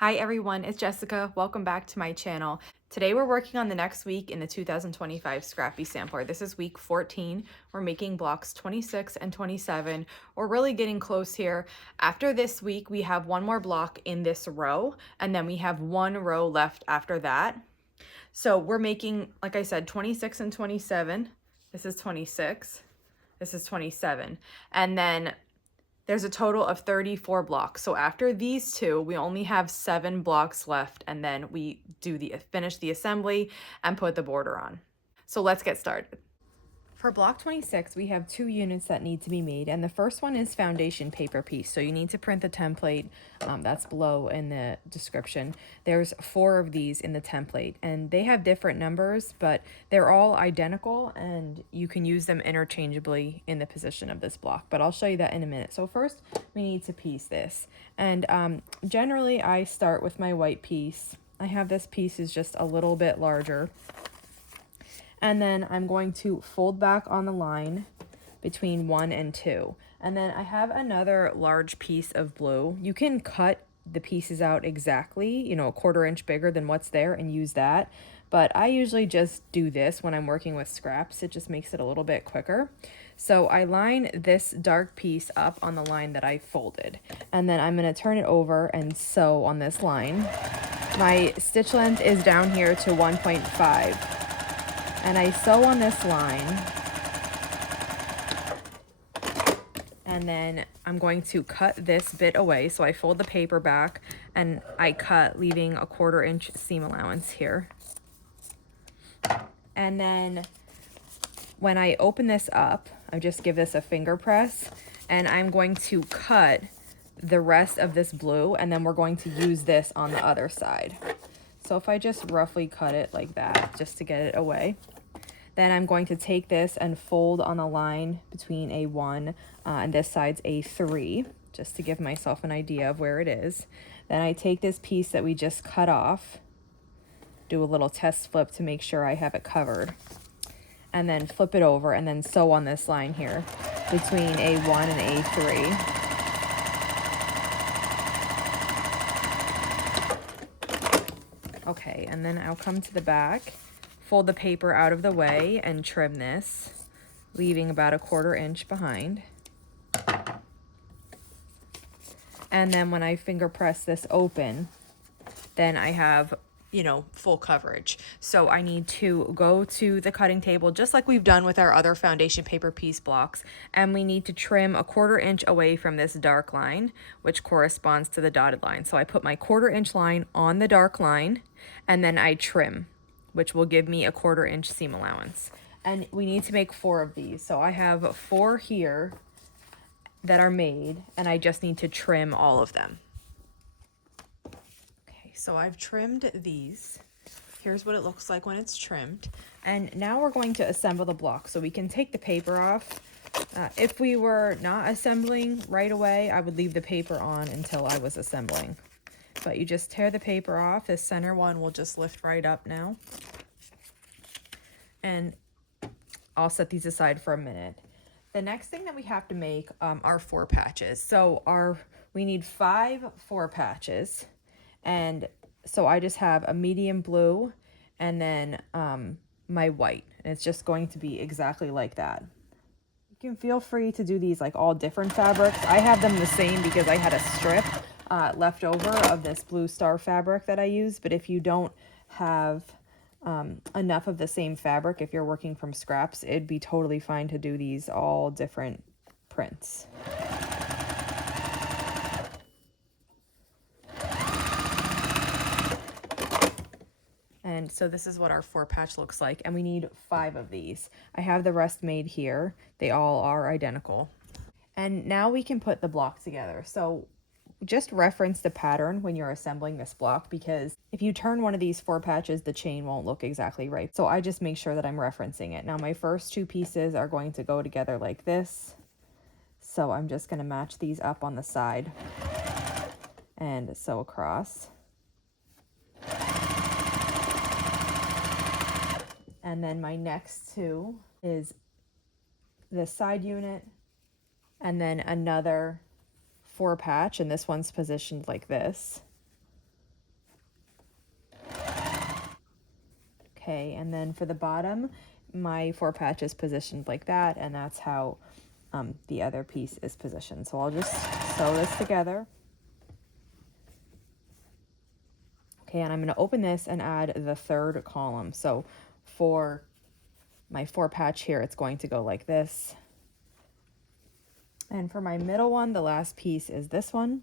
Hi everyone, it's Jessica. Welcome back to my channel. Today we're working on the next week in the 2025 Scrappy Sampler. This is week 14. We're making blocks 26 and 27. We're really getting close here. After this week, we have one more block in this row, and then we have one row left after that. So we're making, like I said, 26 and 27. This is 26. This is 27. And then there's a total of 34 blocks. So after these two, we only have 7 blocks left, and then we finish the assembly and put the border on. So let's get started. For block 26, we have 2 units that need to be made, and the first one is foundation paper piece. So you need to print the template that's below in the description. There's 4 of these in the template, and they have different numbers, but they're all identical, and you can use them interchangeably in the position of this block. But I'll show you that in a minute. So first, we need to piece this, and generally I start with my white piece. I have this piece is just a little bit larger. And then I'm going to fold back on the line between 1 and 2. And then I have another large piece of blue. You can cut the pieces out exactly, you know, a 1/4 inch bigger than what's there and use that. But I usually just do this when I'm working with scraps. It just makes it a little bit quicker. So I line this dark piece up on the line that I folded. And then I'm going to turn it over and sew on this line. My stitch length is down here to 1.5. And I sew on this line, and then I'm going to cut this bit away. So I fold the paper back and I cut, leaving a 1/4 inch seam allowance here. And then when I open this up, I just give this a finger press, and I'm going to cut the rest of this blue, and then we're going to use this on the other side. So if I just roughly cut it like that, just to get it away. Then I'm going to take this and fold on the line between a 1 and this side's a 3, just to give myself an idea of where it is. Then I take this piece that we just cut off, do a little test flip to make sure I have it covered, and then flip it over and then sew on this line here between a 1 and a 3. Okay, and then I'll come to the back, fold the paper out of the way and trim this, leaving about a 1/4 inch behind. And then when I finger press this open, then I have, you know, full coverage. So I need to go to the cutting table, just like we've done with our other foundation paper piece blocks, and we need to trim a 1/4 inch away from this dark line, which corresponds to the dotted line. So I put my 1/4 inch line on the dark line, and then I trim, which will give me a 1/4 inch seam allowance. And we need to make 4 of these. So I have 4 here that are made, and I just need to trim all of them. Okay, so I've trimmed these. Here's what it looks like when it's trimmed. And now we're going to assemble the block. So we can take the paper off. If we were not assembling right away, I would leave the paper on until I was assembling. But you just tear the paper off. This center one will just lift right up now. And I'll set these aside for a minute. The next thing that we have to make are 4 patches. So we need 5 4 patches. And so I just have a medium blue and then my white. And it's just going to be exactly like that. You can feel free to do these like all different fabrics. I have them the same because I had a strip left over of this blue star fabric that I use. But if you don't have enough of the same fabric, if you're working from scraps, it'd be totally fine to do these all different prints. And so this is what our 4 patch looks like, and we need 5 of these. I have the rest made here. They all are identical. And now we can put the block together. So just reference the pattern when you're assembling this block, because if you turn one of these 4 patches, the chain won't look exactly right. So I just make sure that I'm referencing it. Now my first 2 pieces are going to go together like this. So I'm just going to match these up on the side and sew across. And then my next 2 is the side unit and then another 4 patch, and this one's positioned like this. Okay, and then for the bottom, my 4 patch is positioned like that, and that's how the other piece is positioned. So I'll just sew this together. Okay, and I'm going to open this and add the 3rd column. So for my 4 patch here, it's going to go like this. And for my middle one, the last piece is this one.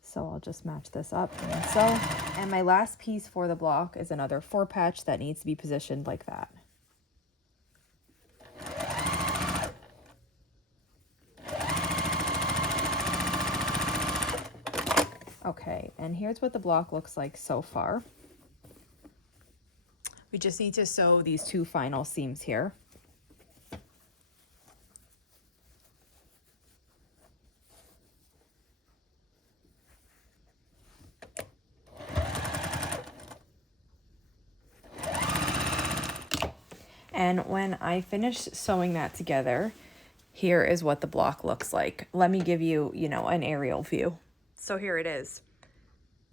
So I'll just match this up and sew. And my last piece for the block is another 4 patch that needs to be positioned like that. Okay, and here's what the block looks like so far. We just need to sew these 2 final seams here. And when I finish sewing that together, here is what the block looks like. Let me give you, an aerial view. So here it is.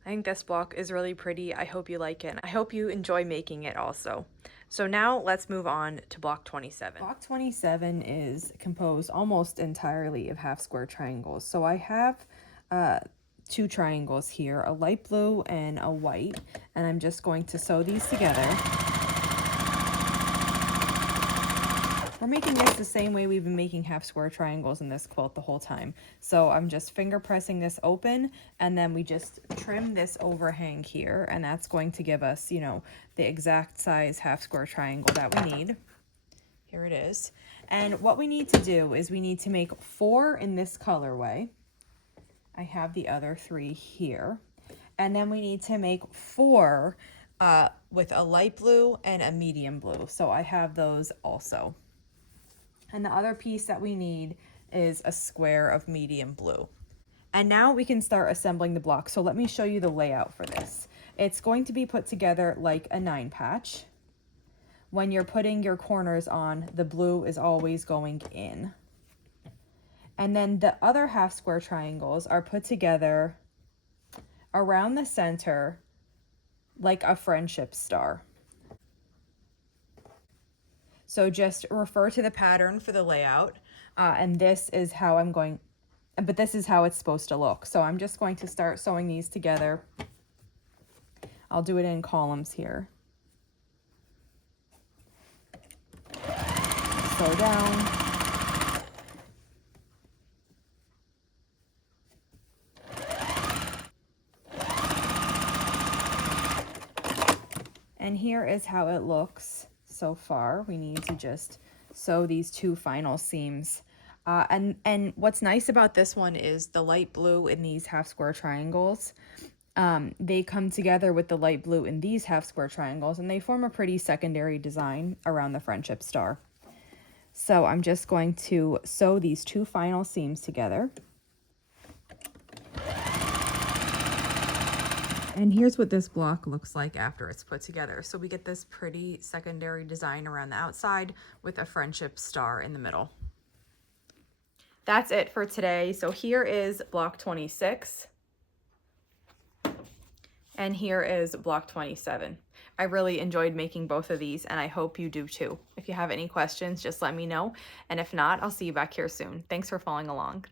I think this block is really pretty. I hope you like it. I hope you enjoy making it also. So now let's move on to block 27. Block 27 is composed almost entirely of half square triangles. So I have 2 triangles here, a light blue and a white, and I'm just going to sew these together. We're making this the same way we've been making half square triangles in this quilt the whole time. So I'm just finger pressing this open, and then we just trim this overhang here, and that's going to give us, the exact size half square triangle that we need. Here it is. And what we need to do is we need to make 4 in this colorway. I have the other 3 here. And then we need to make 4 with a light blue and a medium blue. So I have those also. And the other piece that we need is a square of medium blue. And now we can start assembling the block. So let me show you the layout for this. It's going to be put together like a 9 patch. When you're putting your corners on, the blue is always going in. And then the other half square triangles are put together around the center like a friendship star. So just refer to the pattern for the layout, and this is how I'm going, but this is how it's supposed to look. So I'm just going to start sewing these together. I'll do it in columns here. Sew down. And here is how it looks so far. We need to just sew these 2 final seams. And what's nice about this one is the light blue in these half square triangles. They come together with the light blue in these half square triangles, and they form a pretty secondary design around the friendship star. So I'm just going to sew these 2 final seams together. And here's what this block looks like after it's put together. So we get this pretty secondary design around the outside with a friendship star in the middle. That's it for today. So here is block 26. And here is block 27. I really enjoyed making both of these, and I hope you do too. If you have any questions, just let me know. And if not, I'll see you back here soon. Thanks for following along.